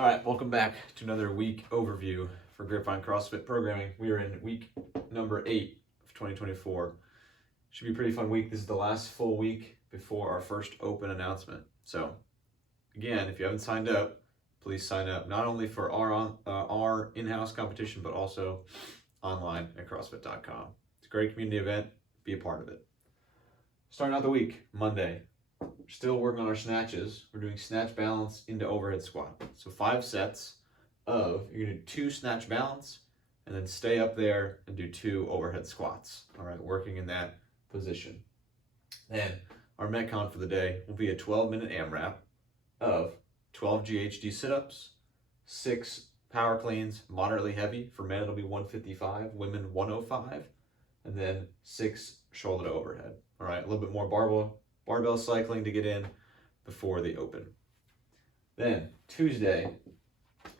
All right, welcome back to another week overview for Grapevine CrossFit programming. We are in week number 8 of 2024. Should be a pretty fun week. This is the last full week before our first open announcement. So again, if you haven't signed up, please sign up not only for our in-house competition, but also online at CrossFit.com. It's a great community event. Be a part of it. Starting out the week, Monday. We're still working on our snatches. We're doing snatch balance into overhead squat. So 5 sets of, you're gonna do 2 snatch balance and then stay up there and do 2 overhead squats. All right, working in that position. Then our Metcon for the day will be a 12-minute AMRAP of 12 GHD sit-ups, 6 power cleans, moderately heavy. For men, it'll be 155, women 105, and then 6 shoulder to overhead. All right, a little bit more barbell cycling to get in before the open. Then Tuesday,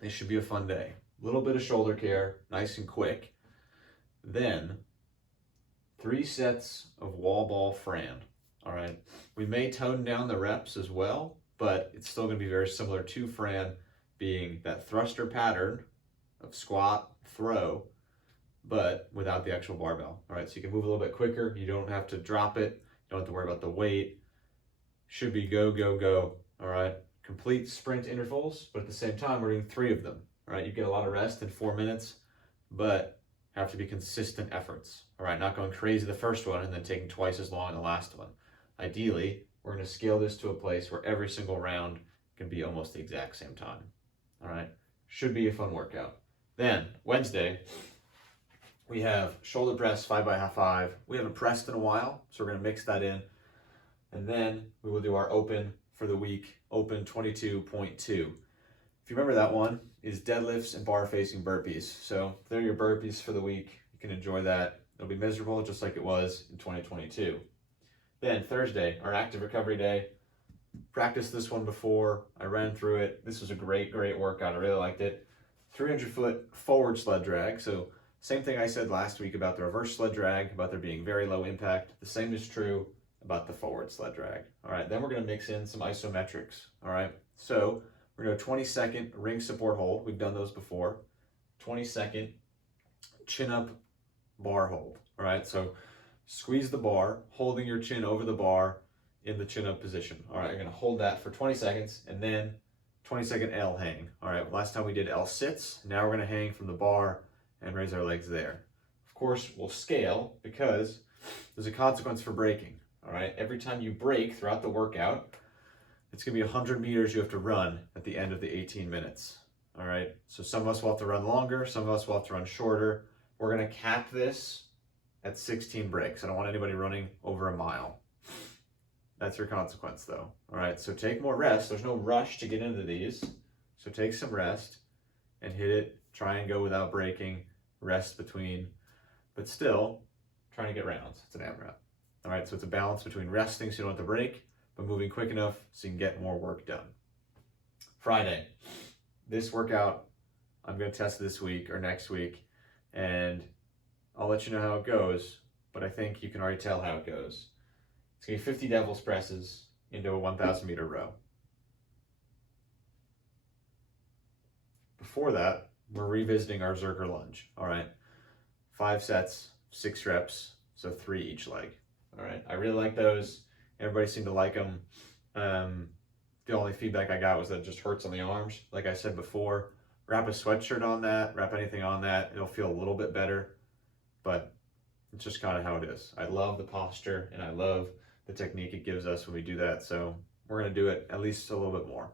this should be a fun day. A little bit of shoulder care, nice and quick. Then 3 sets of wall ball Fran. All right, we may tone down the reps as well, but it's still going to be very similar to Fran, being that thruster pattern of squat, throw, but without the actual barbell. All right, so you can move a little bit quicker. You don't have to drop it. You don't have to worry about the weight. Should be go, go, go. All right, complete sprint intervals, but at the same time, we're doing 3 of them. All right, you get a lot of rest in 4 minutes, but have to be consistent efforts. All right, not going crazy the first one and then taking twice as long in the last one. Ideally, we're going to scale this to a place where every single round can be almost the exact same time. All right, should be a fun workout. Then Wednesday, we have shoulder press 5x5. We haven't pressed in a while, so we're going to mix that in. And then we will do our open for the week, open 22.2. If you remember, that one is deadlifts and bar facing burpees. So if they're your burpees for the week, you can enjoy that. It'll be miserable just like it was in 2022. Then Thursday, our active recovery day. Practiced this one before. I ran through it. This was a great workout. I really liked it. 300-foot forward sled drag. So same thing I said last week about the reverse sled drag, about there being very low impact. The same is true about the forward sled drag. All right, then we're gonna mix in some isometrics. All right, so we're gonna 20-second ring support hold. We've done those before. 20-second chin up bar hold. All right, so squeeze the bar, holding your chin over the bar in the chin up position. All right, you're gonna hold that for 20 seconds and then 20-second L hang. All right, last time we did L sits. Now we're gonna hang from the bar and raise our legs there. Of course, we'll scale because there's a consequence for breaking. All right, every time you break throughout the workout, it's gonna be 100 meters you have to run at the end of the 18 minutes. All right, so some of us will have to run longer, some of us will have to run shorter. We're gonna cap this at 16 breaks. I don't want anybody running over a mile. That's your consequence though. All right, so take more rest. There's no rush to get into these. So take some rest and hit it. Try and go without breaking, rest between, but still trying to get rounds. It's an AMRAP. All right, so it's a balance between resting so you don't have to break, but moving quick enough so you can get more work done. Friday, this workout, I'm gonna test this week or next week, and I'll let you know how it goes, but I think you can already tell how it goes. It's gonna be 50 devil's presses into a 1,000 meter row. Before that, we're revisiting our Zercher lunge. All right, 5 sets, 6 reps, so 3 each leg. All right, I really like those. Everybody seemed to like them. The only feedback I got was that it just hurts on the arms. Like I said before, wrap a sweatshirt on that, wrap anything on that, it'll feel a little bit better, but it's just kind of how it is. I love the posture and I love the technique it gives us when we do that, so we're gonna do it at least a little bit more.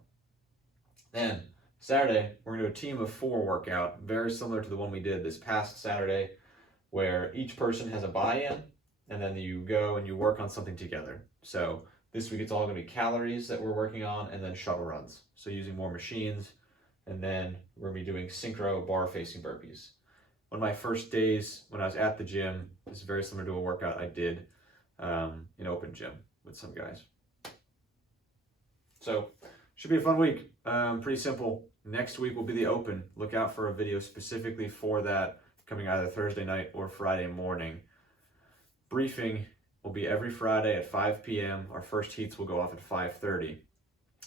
Then Saturday, we're gonna do a team of 4 workout, very similar to the one we did this past Saturday, where each person has a buy-in, and then you go and you work on something together. So this week it's all gonna be calories that we're working on, and then shuttle runs. So using more machines, and then we're gonna be doing synchro bar facing burpees. One of my first days when I was at the gym, this is very similar to a workout I did in open gym with some guys. So should be a fun week. Pretty simple. Next week will be the open. Look out for a video specifically for that coming either Thursday night or Friday morning. Briefing will be every Friday at 5 p.m. Our first heats will go off at 5:30.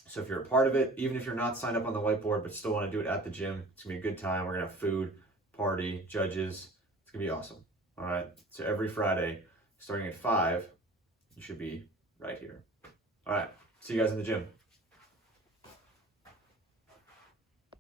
So if you're a part of it, even if you're not signed up on the whiteboard but still want to do it at the gym, it's going to be a good time. We're going to have food, party, judges. It's going to be awesome. All right. So every Friday, starting at 5, you should be right here. All right. See you guys in the gym.